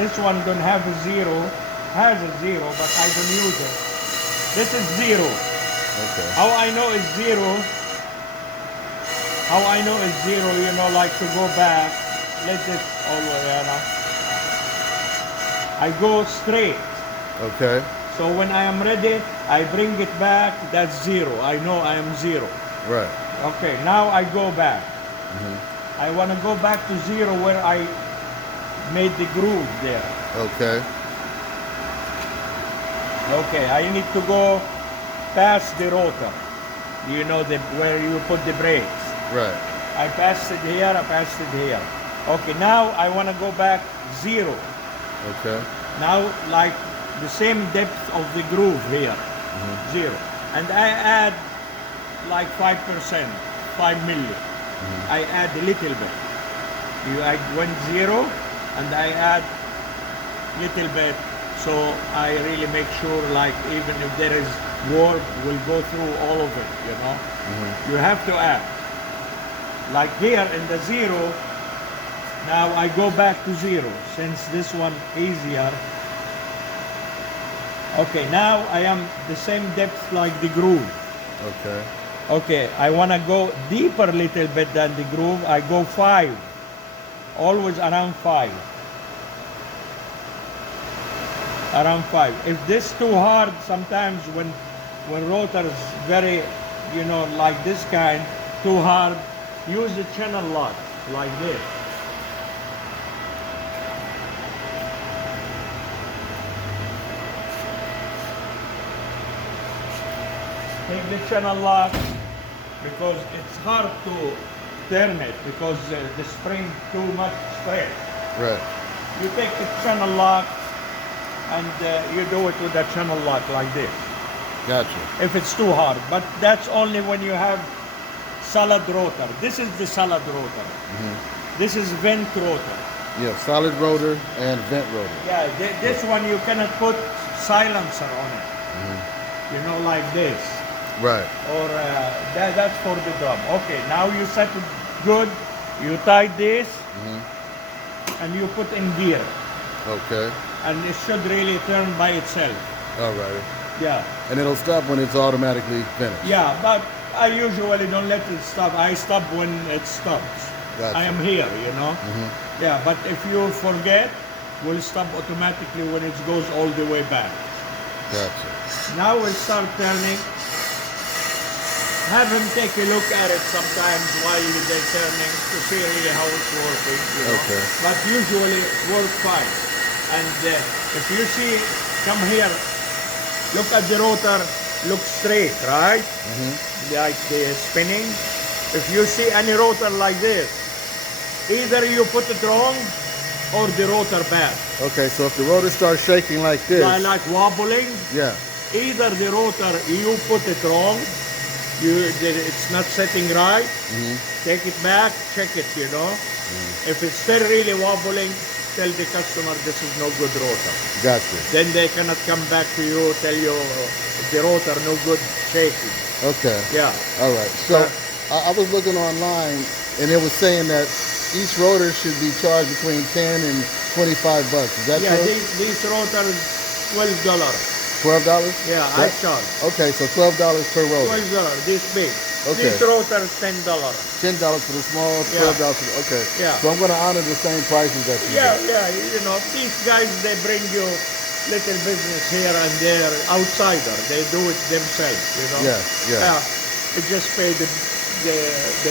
this one don't have a zero, has a zero, but I don't use it. This is zero. Okay. How I know it's zero? How I know it's zero? You know, like to go back. Let this all the way now. I go straight. Okay. So when I am ready, I bring it back. That's zero. I know I am zero. Right. Okay. Now I go back. Mm-hmm. I want to go back to zero where I made the groove there. Okay. Okay, I need to go past the rotor. You know where you put the brakes. Right. I passed it here, I passed it here. Okay, now I want to go back zero. Okay. Now like the same depth of the groove here, zero. And I add like 5%, 5 milli. I add a little bit. I went zero and I add little bit. So I really make sure like even if there is warp, we'll go through all of it, you know. You have to add. Like here in the zero, now I go back to zero since this one easier. Okay, now I am the same depth like the groove. Okay. Okay, I want to go deeper a little bit than the groove. I go 5, always around 5. Around 5. If this too hard, sometimes when rotors very, you know, like this kind, too hard, use the channel lock like this. Take the channel lock because it's hard to turn it because the spring too much straight. Right. You take the channel lock and you do it with the channel lock like this. Gotcha. If it's too hard, but that's only when you have solid rotor. This is the solid rotor. This is vent rotor. Yeah, solid rotor and vent rotor. Yeah, this one you cannot put silencer on it. You know, like this. Right. Or that's for the drum. Okay, now you set it good. You tight this and you put in gear. Okay. And it should really turn by itself. All right. Yeah. And it'll stop when it's automatically finished. Yeah, but I usually don't let it stop. I stop when it stops. Gotcha. I am here, you know. Yeah, but if you forget, we'll stop automatically when it goes all the way back. Gotcha. Now we'll start turning. Have him take a look at it sometimes while they're turning to see really how it's working, you know. Okay. But usually it works fine. And if you see, come here, look at the rotor, look straight, right? Like the spinning. If you see any rotor like this, either you put it wrong or the rotor bad. Okay, so if the rotor starts shaking like this. Like wobbling, Yeah. either the rotor, you put it wrong, it's not setting right, take it back, check it, you know. If it's still really wobbling, tell the customer this is no good rotor. Gotcha. Then they cannot come back to you, tell you the rotor no good shaking. Okay. Yeah. All right. So I was looking online and it was saying that each rotor should be charged between 10 and 25 bucks. Is that true? These rotors, $12. $12? Yeah, I charge. Okay, so $12 per rotor. $12, this big. Okay. These rotors, $10. $10 for the small, $12 for the, okay. Yeah. So I'm going to honor the same prices that you Yeah, get. yeah, you know, these guys, they bring you little business here and there, outsider. They do it themselves, you know. Yeah. It just pay the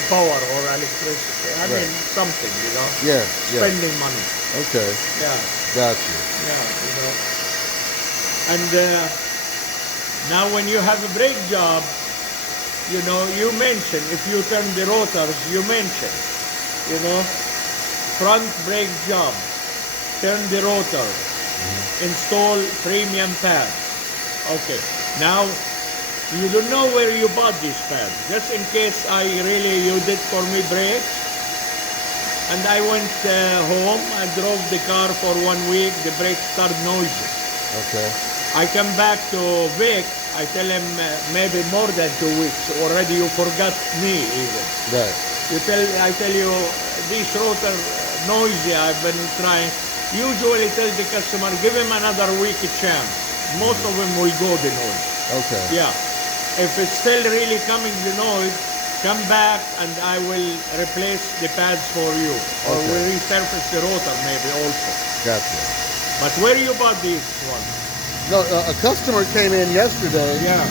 power or electricity. I mean, something, you know. Yeah. Spending money. Okay. Yeah. Gotcha. Yeah, you know. And now when you have a brake job, you know, you mention, if you turn the rotors, you mention, you know, front brake job, turn the rotor, install premium pads. Okay, now you don't know where you bought these pads. Just in case you did for me brakes, and I went home, I drove the car for 1 week, the brakes started noisy. Okay. I come back to Vic, I tell him maybe more than 2 weeks. Already you forgot me even. Right. I tell you, this rotor noisy, I've been trying. usually tell the customer, give him another week chance. Most of them will go the noise. Okay. Yeah. If it's still really coming the noise, come back and I will replace the pads for you. Or Okay. we'll resurface the rotor maybe also. Gotcha. But where you bought these ones? No, a customer came in yesterday, Yeah.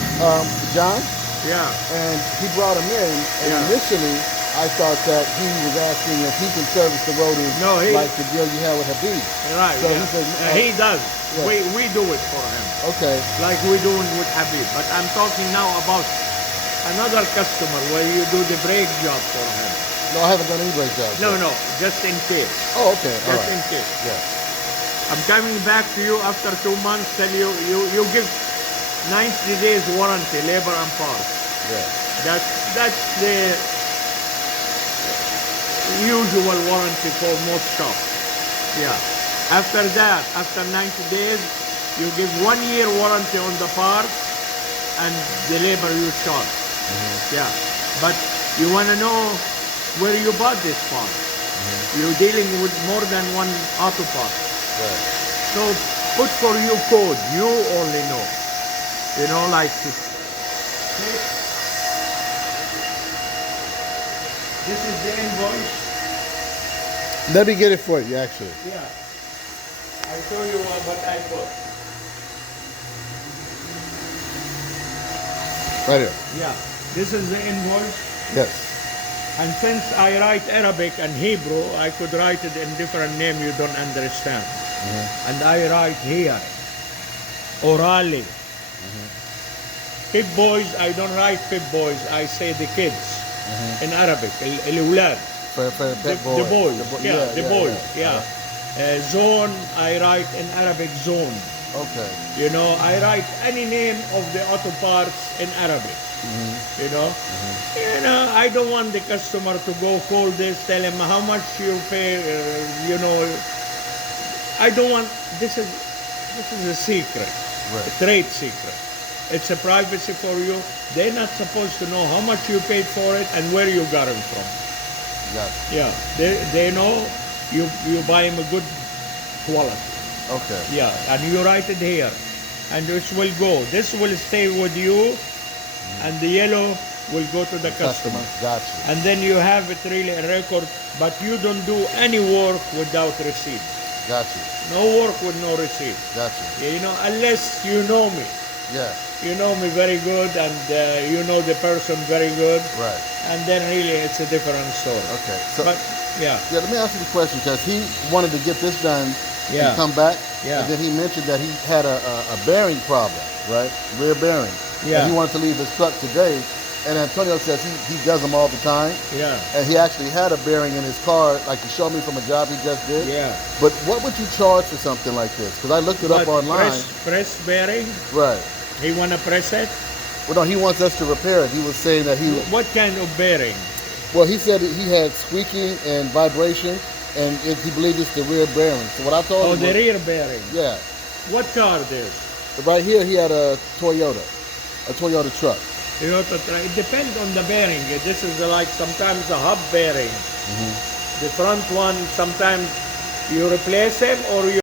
John, Yeah. and he brought them in. And Yeah. initially, I thought that he was asking if he can service the rotors No, he- like the deal you had with Habib. Right. So yeah. he said, He does. yeah. We do it for him. Okay. Like we're doing with Habib. But I'm talking now about another customer where you do the brake job for him. No, I haven't done any brake jobs. No, yet. no, just in case. Oh, okay. All Just right. in case. Yeah. I'm coming back to you after 2 months, tell you give 90 days warranty, labor and parts. Yeah. That's the usual warranty for most shops. Yeah. After that, after 90 days, you give 1 year warranty on the parts and the labor you charge. Yeah. But you want to know where you bought this part. You're dealing with more than one auto part. Right. So put for you code, you only know. You know, like this is the invoice. Let me get it for you, actually. Yeah. I'll show you what I put. Right here. Yeah. This is the invoice. Yes. And since I write Arabic and Hebrew, I could write it in different name you don't understand. And I write here, orally. Pip boys, I don't write pip boys, I say the kids in Arabic, الأولاد. For The boys, the boys, yeah. Zone, I write in Arabic zone. Okay. You know, I write any name of the auto parts in Arabic. You know, I don't want the customer to go call this, tell him how much you pay. You know, I don't want. This is a secret, Right. a trade secret. It's a privacy for you. They're not supposed to know how much you paid for it and where you got it from. Gotcha. Yeah, they know you buy them a good quality. Okay. Yeah, and you write it here, and this will go. This will stay with you, and the yellow will go to the customer. Gotcha. And then you have it really a record, but you don't do any work without receipt. Gotcha. No work with no receipt. Gotcha. You know, unless you know me. Yeah. You know me very good, and you know the person very good, Right. and then really it's a different story. Okay. So But yeah, yeah, let me ask you the question because he wanted to get this done Yeah. and come back. Yeah. And then he mentioned that he had a bearing problem, right? Rear bearing. Yeah. And he wanted to leave his truck today. And Antonio says he does them all the time. yeah, And he actually had a bearing in his car, like he showed me from a job he just did. yeah. But what would you charge for something like this? Because I looked it up But online. press bearing. Right. He wanna press it. Well, no, he wants us to repair it. He was saying that What kind of bearing? well, he said that he had squeaking and vibration, and he believed it's the rear bearing. So what I told Oh, him the was, rear bearing. yeah, What car this? right here he had a Toyota truck. You know, it depends on the bearing. This is like sometimes a hub bearing. The front one, sometimes you replace it or you